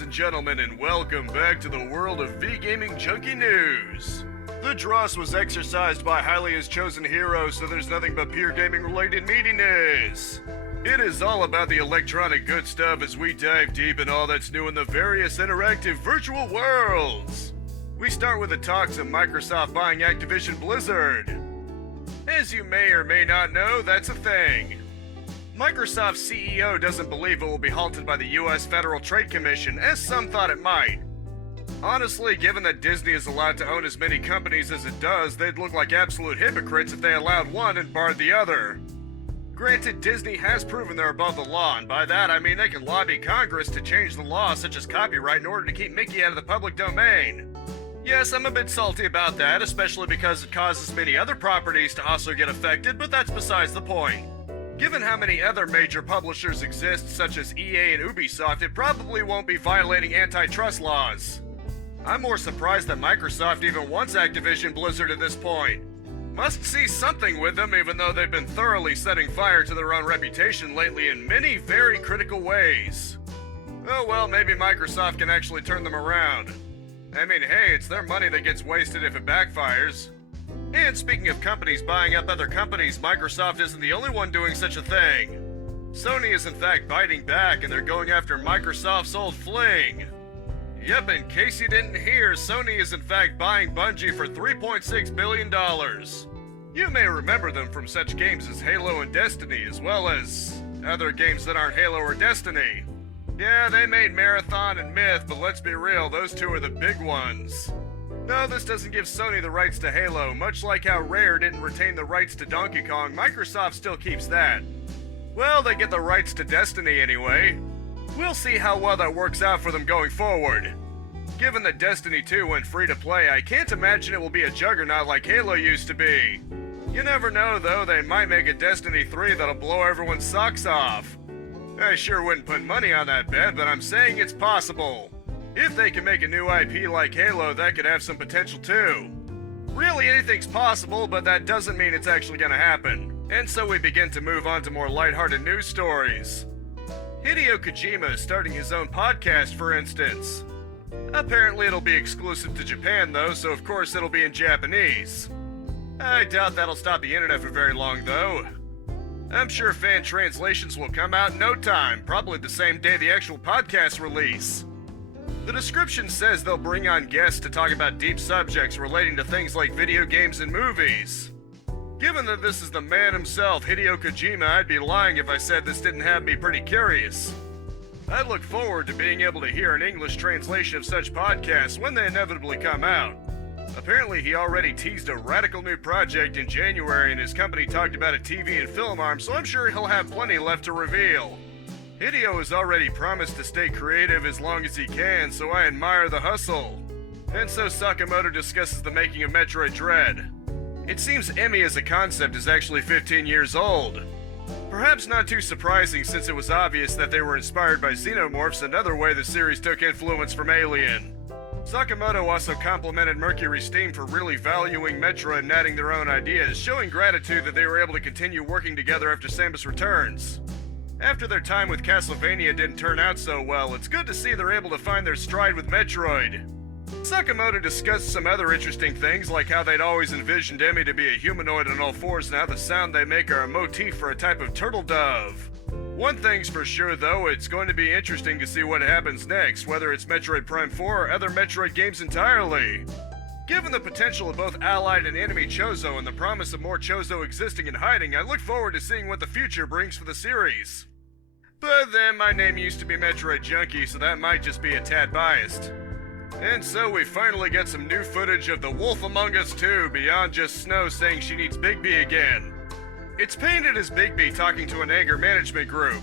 ladies and gentlemen, and welcome back to the world of V-Gaming Junkie News. The dross was exercised by Hylia's chosen hero, so there's nothing but pure gaming-related meatiness. It is all about the electronic good stuff as we dive deep in all that's new in the various interactive virtual worlds. We start with the talks of Microsoft buying Activision Blizzard. As you may or may not know, that's a thing. Microsoft's CEO doesn't believe it will be halted by the US Federal Trade Commission, as some thought it might. Honestly, given that Disney is allowed to own as many companies as it does, they'd look like absolute hypocrites if they allowed one and barred the other. Granted, Disney has proven they're above the law, and by that I mean they can lobby Congress to change the law such as copyright in order to keep Mickey out of the public domain. Yes, I'm a bit salty about that, especially because it causes many other properties to also get affected, but that's besides the point. Given how many other major publishers exist, such as EA and Ubisoft, it probably won't be violating antitrust laws. I'm more surprised that Microsoft even wants Activision Blizzard at this point. Must see something with them, even though they've been thoroughly setting fire to their own reputation lately in many very critical ways. Oh well, maybe Microsoft can actually turn them around. I mean, hey, it's their money that gets wasted if it backfires. And speaking of companies buying up other companies, Microsoft isn't the only one doing such a thing. Sony is in fact biting back, and they're going after Microsoft's old fling. Yep, in case you didn't hear, Sony is in fact buying Bungie for $3.6 billion. You may remember them from such games as Halo and Destiny, as well as other games that aren't Halo or Destiny. Yeah, they made Marathon and Myth, but let's be real, those two are the big ones. No, this doesn't give Sony the rights to Halo. Much like how Rare didn't retain the rights to Donkey Kong, Microsoft still keeps that. Well, they get the rights to Destiny anyway. We'll see how well that works out for them going forward. Given that Destiny 2 went free to play, I can't imagine it will be a juggernaut like Halo used to be. You never know though, they might make a Destiny 3 that'll blow everyone's socks off. I sure wouldn't put money on that bet, but I'm saying it's possible. If they can make a new IP like Halo, that could have some potential too. Really, anything's possible, but that doesn't mean it's actually gonna happen. And so we begin to move on to more lighthearted news stories. Hideo Kojima is starting his own podcast, for instance. Apparently it'll be exclusive to Japan though, so of course it'll be in Japanese. I doubt that'll stop the internet for very long though. I'm sure fan translations will come out in no time, probably the same day the actual podcast release. The description says they'll bring on guests to talk about deep subjects relating to things like video games and movies. Given that this is the man himself, Hideo Kojima, I'd be lying if I said this didn't have me pretty curious. I look forward to being able to hear an English translation of such podcasts when they inevitably come out. Apparently he already teased a radical new project in January and his company talked about a TV and film arm, so I'm sure he'll have plenty left to reveal. Hideo has already promised to stay creative as long as he can, so I admire the hustle. And so Sakamoto discusses the making of Metroid Dread. It seems Emmy as a concept is actually 15 years old. Perhaps not too surprising since it was obvious that they were inspired by Xenomorphs, another way the series took influence from Alien. Sakamoto also complimented Mercury Steam for really valuing Metroid and adding their own ideas, showing gratitude that they were able to continue working together after Samus returns. After their time with Castlevania didn't turn out so well, it's good to see they're able to find their stride with Metroid. Sakamoto discussed some other interesting things, like how they'd always envisioned Emmy to be a humanoid on all fours and how the sound they make are a motif for a type of turtle dove. One thing's for sure though, it's going to be interesting to see what happens next, whether it's Metroid Prime 4 or other Metroid games entirely. Given the potential of both allied and enemy Chozo and the promise of more Chozo existing and hiding, I look forward to seeing what the future brings for the series. But then my name used to be Metroid Junkie, so that might just be a tad biased. And so we finally get some new footage of The Wolf Among Us 2 beyond just Snow saying she needs Bigby again. It's painted as Bigby talking to an anger management group.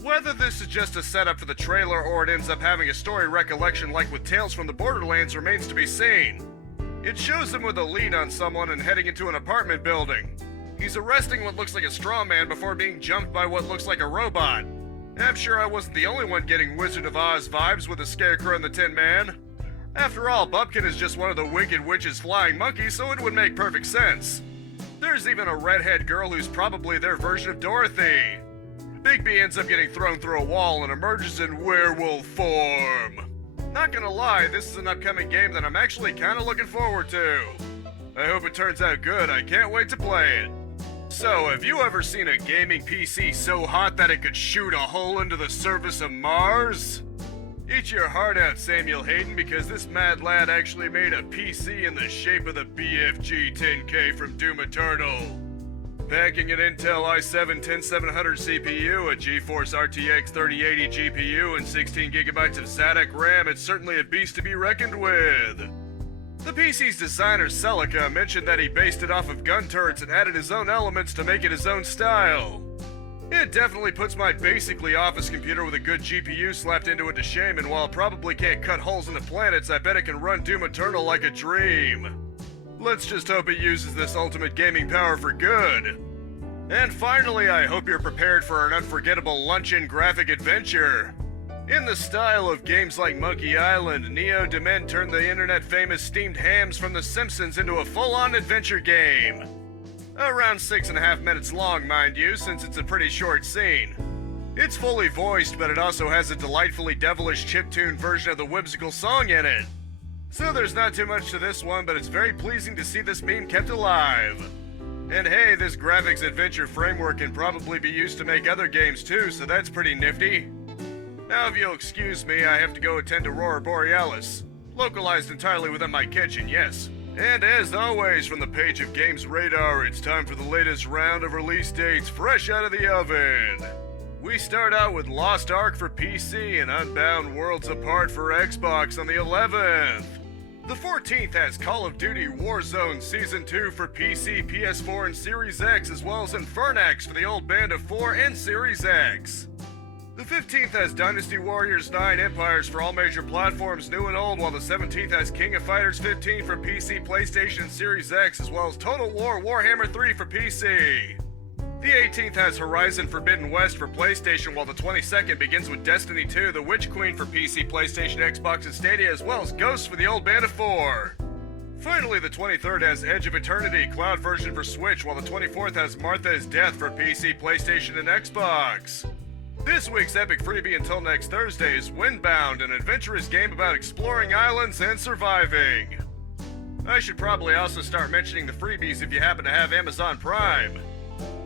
Whether this is just a setup for the trailer or it ends up having a story recollection like with Tales from the Borderlands remains to be seen. It shows him with a lead on someone and heading into an apartment building. He's arresting what looks like a straw man before being jumped by what looks like a robot. I'm sure I wasn't the only one getting Wizard of Oz vibes with the Scarecrow and the Tin Man. After all, Bupkin is just one of the Wicked Witch's flying monkeys, so it would make perfect sense. There's even a redhead girl who's probably their version of Dorothy. Big B ends up getting thrown through a wall and emerges in werewolf form. Not gonna lie, this is an upcoming game that I'm actually kinda looking forward to. I hope it turns out good, I can't wait to play it. So, have you ever seen a gaming PC so hot that it could shoot a hole into the surface of Mars? Eat your heart out, Samuel Hayden, because this mad lad actually made a PC in the shape of the BFG 10K from Doom Eternal. Packing an Intel i7-10700 CPU, a GeForce RTX 3080 GPU, and 16GB of ZADC RAM, it's certainly a beast to be reckoned with. The PC's designer, Celica, mentioned that he based it off of gun turrets and added his own elements to make it his own style. It definitely puts my basically office computer with a good GPU slapped into it to shame, and while it probably can't cut holes into planets, I bet it can run Doom Eternal like a dream. Let's just hope it uses this ultimate gaming power for good. And finally, I hope you're prepared for an unforgettable Luncheon graphic adventure. In the style of games like Monkey Island, Neo Dement turned the internet-famous steamed hams from The Simpsons into a full-on adventure game. Around 6.5 minutes long, mind you, since it's a pretty short scene. It's fully voiced, but it also has a delightfully devilish chiptune version of the whimsical song in it. So there's not too much to this one, but it's very pleasing to see this meme kept alive. And hey, this graphics adventure framework can probably be used to make other games too, so that's pretty nifty. Now if you'll excuse me, I have to go attend Aurora Borealis. Localized entirely within my kitchen, yes. And as always, from the page of Games Radar, it's time for the latest round of release dates fresh out of the oven. We start out with Lost Ark for PC and Unbound Worlds Apart for Xbox on the 11th. The 14th has Call of Duty Warzone Season 2 for PC, PS4, and Series X, as well as Infernax for the old Band of 4 and Series X. The 15th has Dynasty Warriors 9 Empires for all major platforms, new and old, while the 17th has King of Fighters 15 for PC, PlayStation, and Series X, as well as Total War Warhammer 3 for PC. The 18th has Horizon Forbidden West for PlayStation, while the 22nd begins with Destiny 2, The Witch Queen for PC, PlayStation, Xbox, and Stadia, as well as Ghosts for the old Band of 4. Finally, the 23rd has Edge of Eternity, Cloud version for Switch, while the 24th has Martha is Death for PC, PlayStation, and Xbox. This week's epic freebie until next Thursday is Windbound, an adventurous game about exploring islands and surviving. I should probably also start mentioning the freebies if you happen to have Amazon Prime.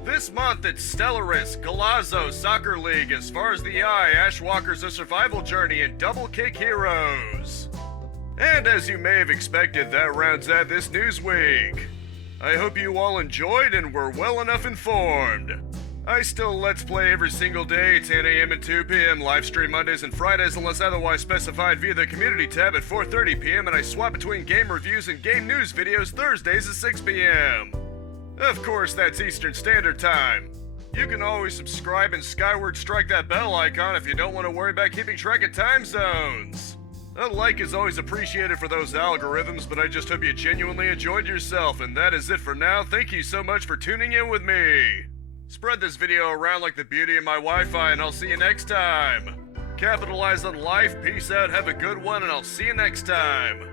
This month it's Stellaris, Galazzo, Soccer League, As Far as the Eye, Ashwalker's A Survival Journey, and Double Kick Heroes. And as you may have expected, that rounds out this news week. I hope you all enjoyed and were well enough informed. I still Let's Play every single day, 10 a.m. and 2 p.m, live stream Mondays and Fridays unless otherwise specified via the community tab at 4:30 p.m, and I swap between game reviews and game news videos Thursdays at 6 p.m. Of course, that's Eastern Standard Time. You can always subscribe and skyward strike that bell icon if you don't want to worry about keeping track of time zones. A like is always appreciated for those algorithms, but I just hope you genuinely enjoyed yourself, and that is it for now. Thank you so much for tuning in with me. Spread this video around like the beauty of my Wi-Fi, and I'll see you next time. Capitalize on life, peace out, have a good one, and I'll see you next time.